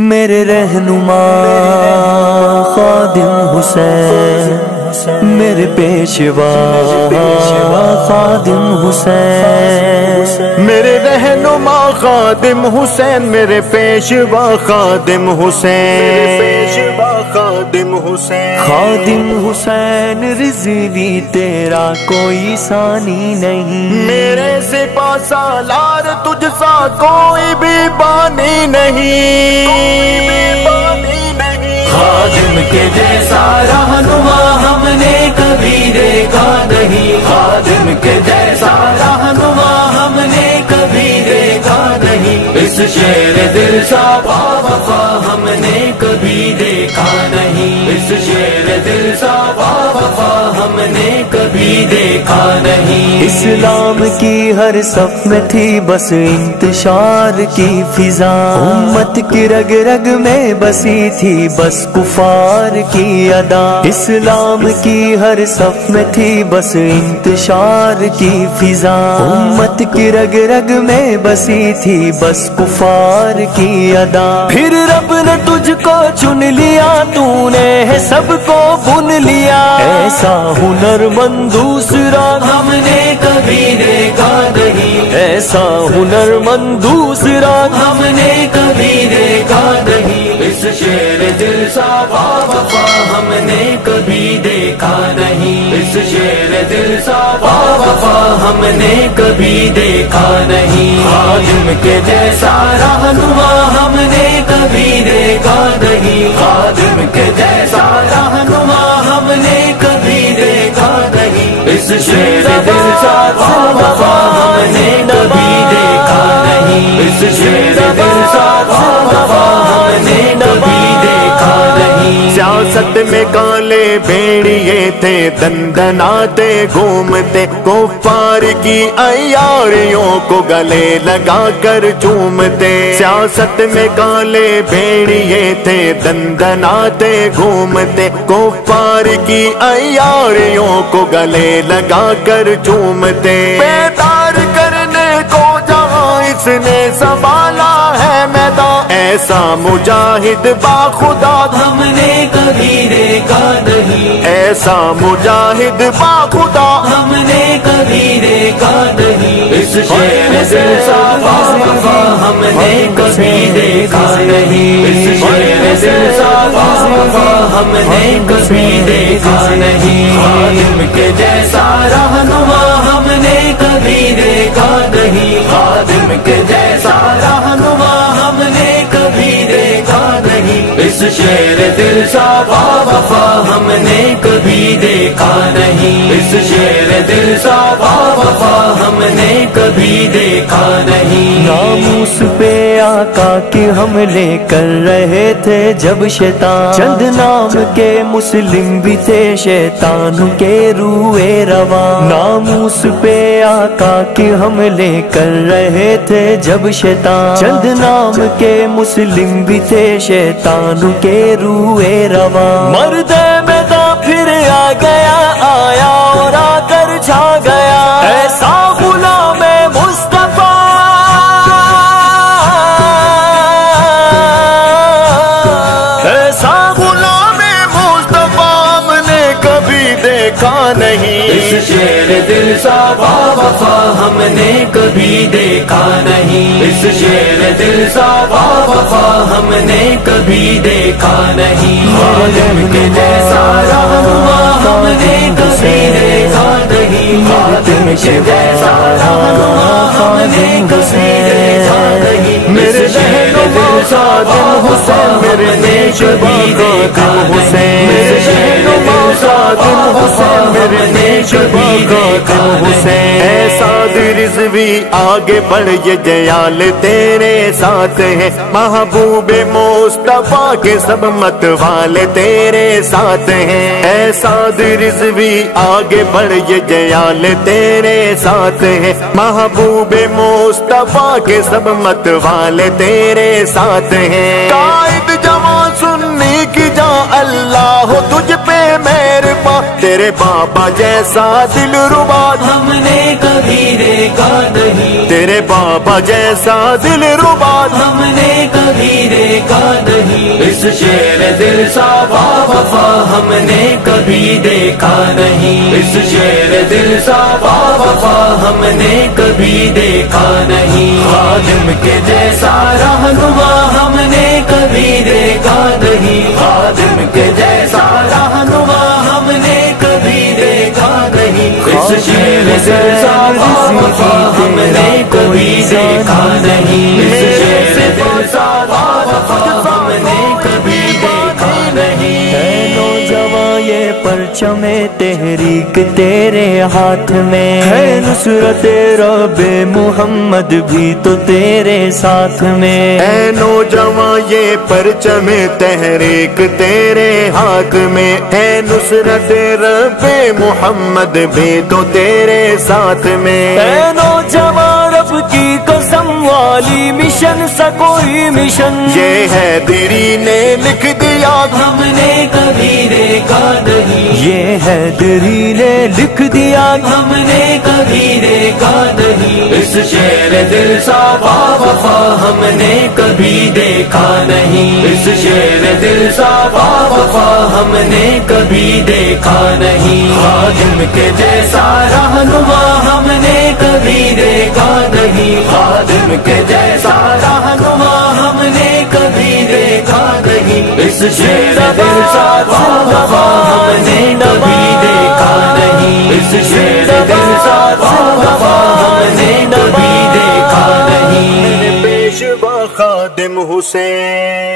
میرے رہنما خادم حسین، میرے پیشوا خادم حسین، میرے رہنما خادم حسین، میرے پیشوا خادم حسین، خادم حسین، خادم حسین رضوی تیرا کوئی ثانی نہیں، میرے سپاہ سالار تجھ سا کوئی بھی بانی نہیں، خادم کے جیسا رہنما ہم نے کبھی دیکھا نہیں، خادم کے جیسا رہنما ہم نے کبھی دیکھا نہیں، اس شیر دل سا باوفا ہم نے کبھی دیکھا نہیں، اس شیر دل سا باوفا ہم نے کبھی دیکھا نہیں۔ اسلام کی ہر صف میں تھی بس انتشار کی فضا، امت کی رگ رگ میں بسی تھی بس کفار کی ادا، اسلام کی ہر صف میں تھی بس انتشار کی فضا، امت کی رگ رگ میں بسی تھی بس کفار کی ادا، پھر رب نے تجھ کو چن لیا، تو نے سب کو بن لیا، ایسا ہنر مند دوسرا ہم نے کبھی دیکھا نہیں، ایسا ہنر مند دوسرا ہم نے کبھی دیکھا نہیں، اس شیر دل سا باوفا ہم نے کبھی دیکھا نہیں، اس شیر دل سا باوفا ہم نے کبھی دیکھا نہیں، خادم کے جیسا رہنما ہم نے کبھی دیکھا نہیں، خادم کے جیسا رہنما ہم نے کبھی دیکھا نہیں، اس شیر دل سا باوفا ہم نے کبھی دیکھا نہیں، اس شیر دل سا باوفا ہم نے کبھی دیکھا نہیں۔ سیاست میں کالے بھیڑیے تھے دندناتے گھومتے، کفار کی عیاریوں کو گلے لگا کر چومتے، سیاست میں کالے بھیڑیے تھے دندناتے گھومتے، کفار کی عیاریوں کو گلے لگا کر چومتے، بیدار کرنے کو جہاں اس نے سنبھالا ہے میدان، ایسا مجاہد باخدا ہم نے کبھی دیکھا نہیں، ایسا مجاہد باخدا ہم نے کبھی دیکھا نہیں، اس شیر دل سا باوفا ہم نے کبھی دیکھا نہیں، اس شیر دل سا باوفا ہم نے کبھی دیکھا نہیں، خادم کے جیسا رہنما ہم نے کبھی دیکھا نہیں، خادم کے جیسا رہنما ہم نے کبھی دیکھا نہیں، اس شیر دل سا باوفا ہم نے کبھی دیکھا نہیں، اس شیر دل سا باوفا ہم نے کبھی دیکھا نہیں۔ ناموس پہ آقا کے حملے کر رہے تھے جب شیطان، چند نام کے مسلم بھی تھے شیطان کے روئے رواں، ناموس پہ آقا کے حملے کر رہے تھے جب شیطان، چند نام کے مسلم بھی تھے شیطان کے روئے رواں، مرد میدان پھر آ گیا، آیا اور آ کر چھا گیا، ایسا غلام مصطفیٰ، ایسا غلام مصطفیٰ ہم نے کبھی دیکھا نہیں، اس شیر دل سا باوفا ہم نے کبھی دیکھا نہیں، اس شیر دل سا باوفا ہم نے کبھی دیکھا نہیں، خادم کے جیسا رہنما ہم نے کبھی دیکھا نہیں، خادم کے جیسا رہنما ہم نے کبھی دیکھا نہیں، میرے رہنما خادم حسین، میرے پیشوا خادم حسین، میرے رہنما خادم حسین، میرے پیشوا خادم حسین، اے سعد رضوی آگے بڑھ یہ جیال تیرے ساتھ ہے، محبوب مصطفیٰ کے سب مت والے تیرے ساتھ ہیں، اے سعد رضوی آگے بڑھ یہ جیال تیرے ساتھ ہے، محبوب مصطفیٰ کے سب مت والے تیرے ساتھ ہیں، قائد جوان سنی کی جان اللہ ہو تجھ پہ مہربان، تیرے بابا جیسا دل ربا ہم نے کبھی دیکھا نہیں، تیرے بابا جیسا دل ربا ہم نے کبھی دیکھا دیکھا نہیں، اس شیر دل سا وفا ہم نے کبھی دیکھا نہیں، اس شیر دل سا وفا ہم نے کبھی دیکھا نہیں، خادم کے جیسا رہنما ہم نے کبھی دیکھا نہیں، خادم کے جیسا رہنما ہم نے کبھی دیکھا نہیں، اس شیر دل سا وفا ہم نے کبھی دیکھا نہیں، اس شیر دل سا وفا ہم نے کبھی دیکھا نہیں۔ یہ پرچم تحریک تیرے ہاتھ میں ہے، نصرت رب محمد بھی تو تیرے ساتھ میں، اے نوجوان یہ پرچم تحریک تیرے ہاتھ میں ہے، نصرت رب محمد بھی تو تیرے ساتھ میں، اے نوجوان رب کی قسم والی مشن سا کوئی مشن یہ ہے تیری نے لکھ دیا ہم نے کبھی دیکھا نہیں، یہ ہے تیری نے لکھ دیا ہم نے کبھی دیکھا نہیں، اس شیر دل سا وفا ہم نے کبھی دیکھا نہیں، اس شیر دل سا وفا ہم نے کبھی دیکھا نہیں، خادم کے جیسا رہنما ہم نے کبھی دیکھا نہیں، خادم کے جیسا رہنما ہم نے کبھی دیکھا نہیں، اس شیر دل سا وفا ہم نے کبھی دیکھا نہیں، اس شیر دل سا وفا ہم نے کبھی دیکھا نہیں۔ پیشوا خادم حسین